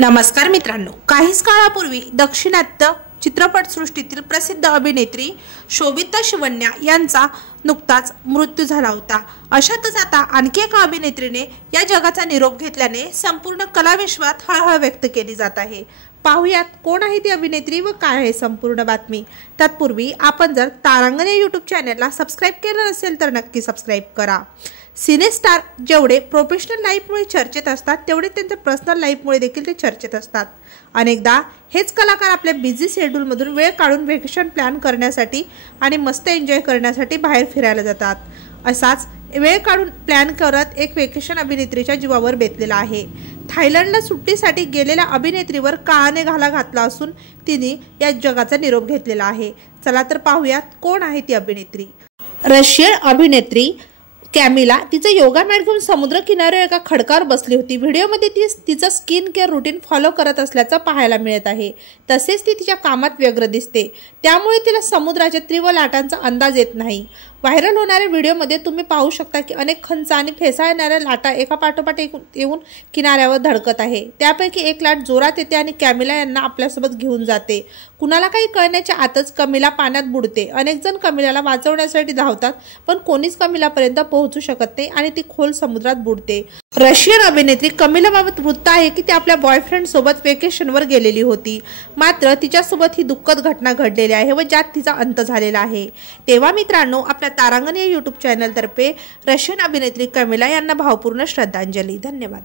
नमस्कार मित्रांनो, काहीच काळापूर्वी दाक्षिणात्य चित्रपटसृष्टीतील प्रसिद्ध अभिनेत्री शोभिता शिवन्या यांचा नुकताच मृत्यू झाला होता। अशातच आता आणखी एका अभिनेत्रीने या जगाचा निरोप घेतल्याने संपूर्ण कलाविश्वात हळहळ व्यक्त केली जात आहे। पाहुयात कोण आहे ती अभिनेत्री व काय आहे संपूर्ण बातमी। तत्पूर्वी आपण जर तारांगण या यूट्यूब चॅनलला सबस्क्राइब केलं नसेल तर नक्की सबस्क्राइब करा। सिनेस्टार जेवढे प्रोफेशनल लाईफमुळे चर्चेत असतात तेवढे त्यांच्या पर्सनल लाईफमुळे देखील ते चर्चेत असतात। अनेकदा हेच कलाकार आपल्या बिझी शेड्यूलमधून वेळ काढून व्हेकेशन प्लॅन करण्यासाठी आणि मस्त एन्जॉय करण्यासाठी बाहेर फिरायला जातात। असाच वेळ काढून प्लॅन करत एक व्हेकेशन अभिनेत्रीच्या जीवावर बेतलेला आहे। थायलंडला सुट्टीसाठी गेलेल्या अभिनेत्रीवर काळाने घाला घातला असून तिने या जगाचा निरोप घेतलेला आहे। चला तर पाहूयात कोण आहे ती अभिनेत्री। रशियन अभिनेत्री कॅमिला तिचं योगा मॅट घेऊन समुद्र किनाऱ्यावर एका खडकावर बसली होती। व्हिडिओमध्ये ती तिचं स्किन केअर रुटीन फॉलो करत असल्याचं पाहायला मिळत आहे। तसेच ती तिच्या कामात व्यग्र दिसते, त्यामुळे तिला समुद्राच्या तीव्र लाटांचा अंदाज येत नाही। व्हायरल होणाऱ्या व्हिडिओमध्ये तुम्ही पाहू शकता की अनेक खंच आणि फेसाळणाऱ्या लाटा एका पाठोपाठ येऊन किनाऱ्यावर धडकत आहे। त्यापैकी एक लाट जोरात येते आणि कॅमिला यांना आपल्यासोबत घेऊन जाते। कुणाला काही कळण्याच्या आतच कमिला पाण्यात बुडते। अनेक जण कमिलाला वाचवण्यासाठी धावतात, पण कोणीच कमिलापर्यंत पोहोचू शकत नाही आणि ती खोल समुद्रात बुडते। रशियन अभिनेत्री कमिलाबाबत वृत्त आहे की ती आपल्या बॉयफ्रेंड सोबत व्हेकेशनवर गेलेली होती, मात्र तिच्यासोबत ही दुःखद घटना घडलेली आहे व ज्यात तिचा अंत झालेला आहे। तेव्हा मित्रांनो, आपल्या तारांगण या यूट्यूब चॅनलतर्फे रशियन अभिनेत्री कमिला यांना भावपूर्ण श्रद्धांजली। धन्यवाद।